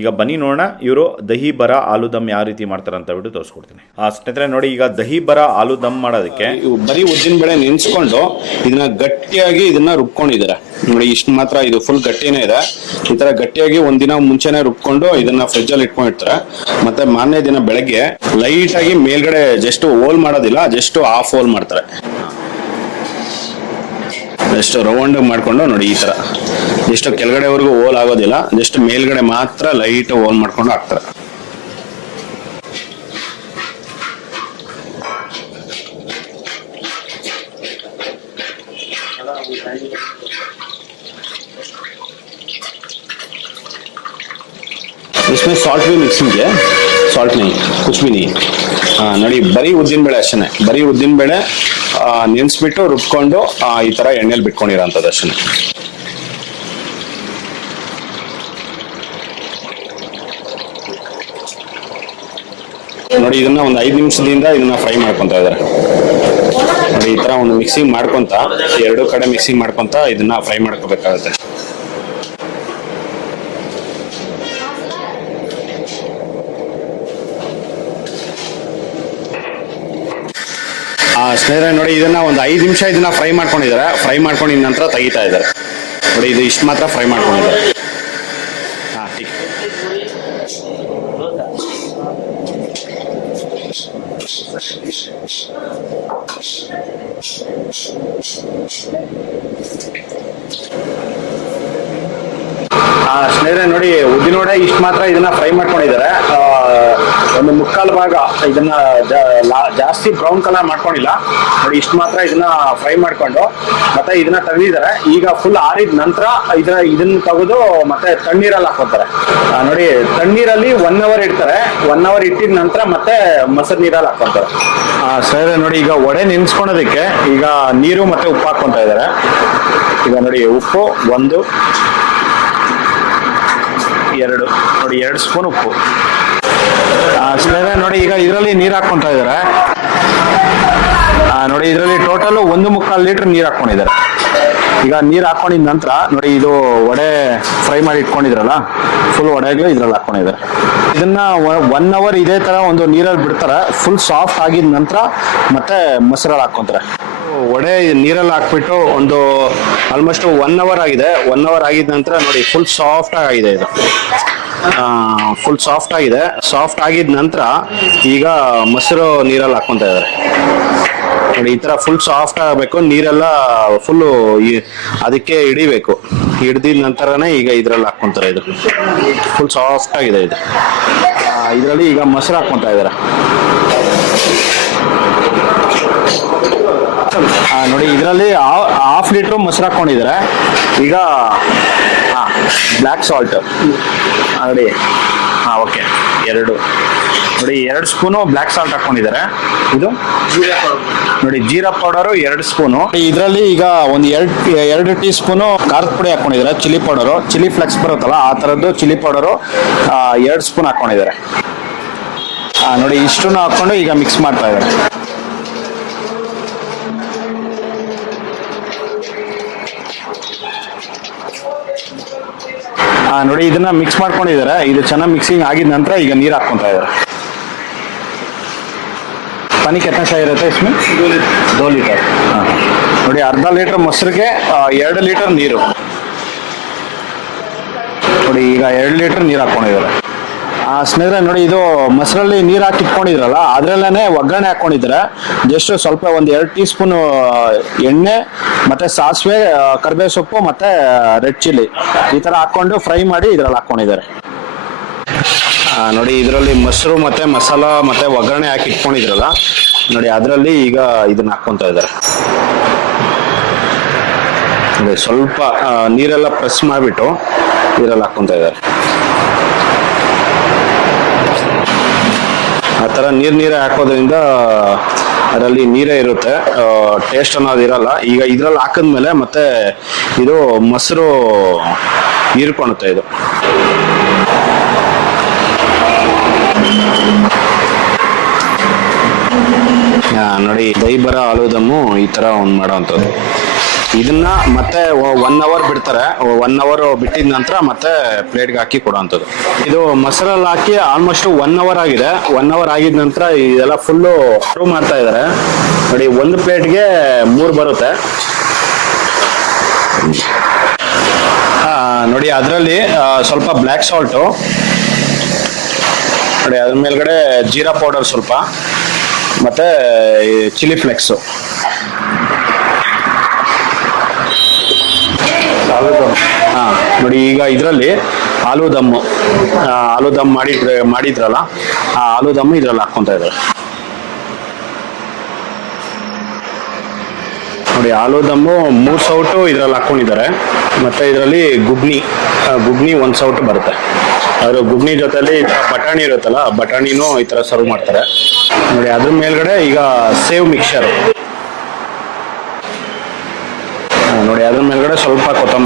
ಈಗ ಬನ್ನಿ ನೋಡೋಣ ಇವರು ದಹಿ ಬರ ಆಲೂ ದಮ್ ಯಾವ ರೀತಿ ಮಾಡ್ತಾರೆ ಅಂತ ಬಿಟ್ಟು ತೋರಿಸ್ಕೊಡ್ತೀನಿ. ಸ್ನೇಹಿತರೆ ನೋಡಿ, ಈಗ ದಹಿ ಬರ ಆಲೂ ದಮ್ ಮಾಡೋದಕ್ಕೆ ಬರೀ ಉದ್ದಿನ ಬೇಳೆ ನೆನ್ಸ್ಕೊಂಡು ಇದನ್ನ ಗಟ್ಟಿಯಾಗಿ ಇದನ್ನ ರುಬ್ಕೊಂಡಿದ್ದಾರೆ ನೋಡಿ. ಇಷ್ಟು ಮಾತ್ರ, ಇದು ಫುಲ್ ಗಟ್ಟಿನೇ ಇದೆ. ಈ ತರ ಗಟ್ಟಿಯಾಗಿ ಒಂದಿನ ಮುಂಚೆನೆ ರುಬ್ಕೊಂಡು ಇದನ್ನ ಫ್ರಿಜ್ ಅಲ್ಲಿ ಇಟ್ಕೊಂಡಿರ್ತಾರೆ. ಮತ್ತೆ ಮಾರನೇ ದಿನ ಬೆಳಗ್ಗೆ ಲೈಟ್ ಆಗಿ ಮೇಲ್ಗಡೆ ಜಸ್ಟ್ ಹೋಲ್ ಮಾಡೋದಿಲ್ಲ, ಜಸ್ಟ್ ಹಾಫ್ ಹೋಲ್ ಮಾಡ್ತಾರೆ. ಜಸ್ಟ್ ರೌಂಡ್ ಮಾಡ್ಕೊಂಡು ನೋಡಿ, ಈ ತರ ಜಸ್ಟ್ ಕೆಳಗಡೆವರೆಗೂ ಹೋಲ್ ಆಗೋದಿಲ್ಲ, ಜಸ್ಟ್ ಮೇಲ್ಗಡೆ ಮಾತ್ರ ಲೈಟ್ ಹೋಲ್ ಮಾಡ್ಕೊಂಡು ಹಾಕ್ತಾರೆ. इसमें सॉल्ट भी मिक्सिंग है, सॉल्ट नहीं, कुछ भी नहीं. ನೋಡಿ, ಬರೀ ಉದ್ದಿನ ಬೇಳೆ ಅಷ್ಟೇ. ಬರೀ ಉದ್ದಿನ ಬೇಳೆ ನೆನ್ಸ್ಬಿಟ್ಟು ರುಬ್ಕೊಂಡು ಈ ತರ ಎಣ್ಣೆಲಿ ಬಿಟ್ಕೊಂಡಿರೋಂಥದ್ದು ಅಷ್ಟೇ. ನೋಡಿ, ಇದನ್ನ ಒಂದು 5 ನಿಮಿಷದಿಂದ ಇದನ್ನ ಫ್ರೈ ಮಾಡ್ಕೊಂತ ಇದಾರೆ ನೋಡಿ. ಈ ತರ ಒಂದು ಮಿಕ್ಸಿಂಗ್ ಮಾಡ್ಕೊಂತ, ಎರಡು ಕಡೆ ಮಿಕ್ಸಿಂಗ್ ಮಾಡ್ಕೊಂತ ಇದನ್ನ ಫ್ರೈ ಮಾಡ್ಕೋಬೇಕಾಗುತ್ತೆ. ಸ್ನೇಹಿತರೆ ನೋಡಿ, ಇದನ್ನ ಒಂದು 5 ನಿಮಿಷ ಇದನ್ನ ಫ್ರೈ ಮಾಡ್ಕೊಂಡಿದ್ದಾರೆ. ಫ್ರೈ ಮಾಡ್ಕೊಂಡಿದ ನಂತರ ತೆಗಿತಾ ಇದ್ದಾರೆ ನೋಡಿ. ಇದು ಇಷ್ಟು ಮಾತ್ರ ಫ್ರೈ ಮಾಡ್ಕೊಂಡಿದ್ದಾರೆ. ಸ್ನೇಹಿತರೆ ನೋಡಿ, ಉದ್ದಿನೋಡೆ ಇಷ್ಟು ಮಾತ್ರ ಇದನ್ನ ಫ್ರೈ ಮಾಡ್ಕೊಂಡಿದ್ದಾರೆ. ಒಂದು ಮುಕ್ಕಾಲು ಭಾಗ ಇದನ್ನ ಜಾಸ್ತಿ ಬ್ರೌನ್ ಕಲರ್ ಮಾಡ್ಕೊಂಡಿಲ್ಲ ನೋಡಿ. ಇಷ್ಟು ಮಾತ್ರ ಇದನ್ನ ಫ್ರೈ ಮಾಡ್ಕೊಂಡು ಮತ್ತೆ ಇದನ್ನ ತೆಗೆದಿದ್ದಾರೆ. ಈಗ ಫುಲ್ ಆರಿದ ನಂತರ ಇದನ್ನ ತೆಗೆದು ಮತ್ತೆ ತಣ್ಣೀರಲ್ಲಿ ಹಾಕೋತಾರೆ ನೋಡಿ. ತಣ್ಣೀರಲ್ಲಿ 1 ಅವರ್ ಇಡ್ತಾರೆ. 1 ಅವರ್ ಇಟ್ಟಿದ ನಂತರ ಮತ್ತೆ ಮೊಸರು ನೀರಲ್ಲಿ ಹಾಕೊಂತಾರೆ. ಸ್ನೇಹಿತರೆ ನೋಡಿ, ಈಗ ವಡೆ ನೆನ್ಸ್ಕೊಳೋದಕ್ಕೆ ಈಗ ನೀರು ಮತ್ತೆ ಉಪ್ಪು ಹಾಕೊಂತ ಇದ್ದಾರೆ. ಈಗ ನೋಡಿ, ಉಪ್ಪು 1 2 ನೋಡಿ, 2 ಸ್ಪೂನ್ ಉಪ್ಪು. ಸ್ನೇಹಿತರೆ ನೋಡಿ, ಈಗ ಇದರಲ್ಲಿ ನೀರು ಹಾಕೊಂತ ಇದ್ದಾರೆ ನೋಡಿ. ಇದರಲ್ಲಿ ಟೋಟಲ್ 1.25 ಲೀಟರ್ ನೀರು ಹಾಕೊಂಡಿದ್ದಾರೆ. ಈಗ ನೀರು ಹಾಕೊಂಡಿದ ನಂತರ ನೋಡಿ, ಇದು ವಡೆ ಫ್ರೈ ಮಾಡಿ ಇಟ್ಕೊಂಡಿದ್ರಲ್ಲ, ಫುಲ್ ವಡೆಗಳು ಇದ್ರಲ್ಲಿ ಹಾಕೊಂಡಿದ್ದಾರೆ. ಇದನ್ನ 1 ಅವರ್ ಇದೇ ತರ ಒಂದು ನೀರಲ್ಲಿ ಬಿಡ್ತಾರೆ. ಫುಲ್ ಸಾಫ್ಟ್ ಆಗಿದ ನಂತರ ಮತ್ತೆ ಮೊಸರಲ್ಲಿ ಹಾಕೊಂತಾರೆ. ವಡೆ ನೀರಲ್ಲಿ ಹಾಕ್ಬಿಟ್ಟು ಒಂದು ಆಲ್ಮೋಸ್ಟ್ 1 ಅವರ್ ಆಗಿದೆ. 1 ಅವರ್ ಆಗಿದ ನಂತರ ನೋಡಿ, ಫುಲ್ ಸಾಫ್ಟ್ ಆಗಿದೆ. ಇದು ಫುಲ್ ಸಾಫ್ಟ್ ಆಗಿದೆ. ಸಾಫ್ಟ್ ಆಗಿದ ನಂತರ ಈಗ ಮೊಸರು ನೀರಲ್ಲಿ ಹಾಕೊಂತ ಇದ್ದಾರೆ ನೋಡಿ. ಈ ತರ ಫುಲ್ ಸಾಫ್ಟ್ ಆಗಬೇಕು, ನೀರೆಲ್ಲ ಫುಲ್ಲು ಅದಕ್ಕೆ ಹಿಡಿಬೇಕು. ಹಿಡ್ದಿದ ನಂತರನೇ ಈಗ ಇದ್ರಲ್ಲಿ ಹಾಕೊಂತಾರೆ. ಇದು ಫುಲ್ ಸಾಫ್ಟ್ ಆಗಿದೆ. ಇದು ಇದರಲ್ಲಿ ಈಗ ಮೊಸರು ಹಾಕೊಂತ ಇದ್ದಾರೆ ನೋಡಿ. ಇದರಲ್ಲಿ 1/2 ಲೀಟರ್ ಮೊಸರು ಹಾಕೊಂಡಿದ್ದಾರೆ. ಈಗ ಬ್ಲ್ಯಾಕ್ ಸಾಲ್ಟ್ ನೋಡಿ, ಓಕೆ, 2 ನೋಡಿ, 2 ಸ್ಪೂನು ಬ್ಲ್ಯಾಕ್ ಸಾಲ್ಟ್ ಹಾಕೊಂಡಿದ್ದಾರೆ. ಇದು ನೋಡಿ, ಜೀರಾ ಪೌಡರು 2 ಸ್ಪೂನು. ಇದರಲ್ಲಿ ಈಗ ಒಂದು 2 ಟೀ ಸ್ಪೂನು ಖಾರದ ಪುಡಿ ಹಾಕೊಂಡಿದ್ದಾರೆ. ಚಿಲ್ಲಿ ಪೌಡರು, ಚಿಲ್ಲಿ ಫ್ಲೆಕ್ಸ್ ಬರುತ್ತಲ್ಲ ಆ ಥರದ್ದು ಚಿಲ್ಲಿ ಪೌಡರು 2 ಸ್ಪೂನ್ ಹಾಕೊಂಡಿದ್ದಾರೆ ನೋಡಿ. ಇಷ್ಟನ್ನು ಹಾಕೊಂಡು ಈಗ ಮಿಕ್ಸ್ ಮಾಡ್ತಾ ಇದ್ದಾರೆ. ನೋಡಿ, ಇದನ್ನ ಮಿಕ್ಸ್ ಮಾಡ್ಕೊಂಡಿದ್ದಾರೆ. ಇದು ಚೆನ್ನಾಗಿ ಮಿಕ್ಸಿಂಗ್ ಆಗಿದ ನಂತರ ಈಗ ನೀರು ಹಾಕೊಂತ ಇದ್ದಾರೆ. पानी कितना चाहिए रहता है इसमें? 2 लीटर. ನೋಡಿ, 1/2 ಲೀಟರ್ ಮೊಸರಿಗೆ 2 ಲೀಟರ್ ನೀರು ನೋಡಿ. ಈಗ 2 ಲೀಟರ್ ನೀರು ಹಾಕೊಂಡಿದ್ದಾರೆ. ಸ್ನೇಹಿತರೆ ನೋಡಿ, ಇದು ಮೊಸರಲ್ಲಿ ನೀರು ಹಾಕಿ ಇಟ್ಕೊಂಡಿದ್ರಲ್ಲ, ಅದ್ರಲ್ಲೇ ಒಗ್ಗರಣೆ ಹಾಕೊಂಡಿದ್ದಾರೆ. ಜಸ್ಟ್ ಸ್ವಲ್ಪ ಒಂದು 2 ಟೀ ಸ್ಪೂನ್ ಎಣ್ಣೆ ಮತ್ತೆ ಸಾಸಿವೆ, ಕರಿಬೇವು ಸೊಪ್ಪು ಮತ್ತೆ ರೆಡ್ ಚಿಲ್ಲಿ ಈ ತರ ಹಾಕೊಂಡು ಫ್ರೈ ಮಾಡಿ ಇದ್ರಲ್ಲಿ ಹಾಕೊಂಡಿದ್ದಾರೆ ನೋಡಿ. ಇದರಲ್ಲಿ ಮೊಸರು ಮತ್ತೆ ಮಸಾಲ ಮತ್ತೆ ಒಗ್ಗರಣೆ ಹಾಕಿ ಇಟ್ಕೊಂಡಿದ್ರಲ್ಲ ನೋಡಿ, ಅದರಲ್ಲಿ ಈಗ ಇದನ್ನ ಹಾಕೊಂತ ಇದ್ದಾರೆ ನೋಡಿ. ಸ್ವಲ್ಪ ನೀರೆಲ್ಲ ಪ್ರೆಸ್ ಮಾಡಿಬಿಟ್ಟು ಇದರಲ್ಲಿ ಹಾಕೊಂತ ಇದ್ದಾರೆ. ಆ ಥರ ನೀರೇ ಹಾಕೋದ್ರಿಂದ ಅದರಲ್ಲಿ ನೀರೇ ಇರುತ್ತೆ, ಟೇಸ್ಟ್ ಅನ್ನೋದು ಇರಲ್ಲ. ಈಗ ಇದ್ರಲ್ಲಿ ಹಾಕಿದ್ಮೇಲೆ ಮತ್ತೆ ಇದು ಮೊಸರು ಹೀರ್ಕೊಳುತ್ತೆ. ಇದು ನೋಡಿ, ದಹಿ ಬರ ಆಲೂ ದಮ್ಮು ಈ ತರ ಒಂದು ಮಾಡೋವಂಥದ್ದು. ಇದನ್ನ ಮತ್ತೆ 1 ಅವರ್ ಬಿಡ್ತಾರೆ. 1 ಅವರ್ ಬಿಟ್ಟಿದ ನಂತರ ಮತ್ತೆ ಪ್ಲೇಟ್ಗೆ ಹಾಕಿ ಕೊಡುವಂಥದ್ದು. ಇದು ಮೊಸರಲ್ಲಿ ಹಾಕಿ ಆಲ್ಮೋಸ್ಟ್ 1 ಅವರ್ ಆಗಿದೆ. 1 ಅವರ್ ಆಗಿದ ನಂತರ ಇದೆಲ್ಲ ಫುಲ್ಲು ಸರ್ವ್ ಮಾಡ್ತಾ ಇದ್ದಾರೆ. ನೋಡಿ, ಒಂದು ಪ್ಲೇಟ್ಗೆ 3 ಬರುತ್ತೆ. ನೋಡಿ, ಅದರಲ್ಲಿ ಸ್ವಲ್ಪ ಬ್ಲ್ಯಾಕ್ ಸಾಲ್ಟು, ನೋಡಿ ಅದ್ರ ಮೇಲ್ಗಡೆ ಜೀರಾ ಪೌಡರ್ ಸ್ವಲ್ಪ, ಮತ್ತೆ ಚಿಲ್ಲಿ ಫ್ಲೆಕ್ಸು. ನೋಡಿ, ಈಗ ಇದರಲ್ಲಿ ಆಲೂ ದಮ್ ಮಾಡಿದ್ರಲ್ಲ, ಆ ಆಲೂ ದಮ್ ಇದ್ರಲ್ಲಿ ಹಾಕೊಂತ ಇದ್ದಾರೆ. ನೋಡಿ, ಆಲೂ ದಮ್ಮು 3 ಸೌಟು ಇದ್ರಲ್ಲಿ ಹಾಕೊಂಡಿದ್ದಾರೆ. ಮತ್ತೆ ಇದರಲ್ಲಿ ಗುಗ್ನಿ 1 ಸೌಟು ಬರುತ್ತೆ. ಅದ್ರ ಗುಗ್ನಿ ಜೊತೆಲಿ ಬಟಾಣಿ ಇರುತ್ತಲ್ಲ, ಬಟಾಣಿನೂ ಈ ತರ ಸರ್ವ್ ಮಾಡ್ತಾರೆ. ನೋಡಿ, ಅದ್ರ ಮೇಲ್ಗಡೆ ಈಗ ಸೇವ್ ಮಿಕ್ಸರ್, ನೋಡಿ ಅದ್ರ ಮೇಲ್ಗಡೆ ಸ್ವಲ್ಪ ಕೊತ್ತಂಬರಿ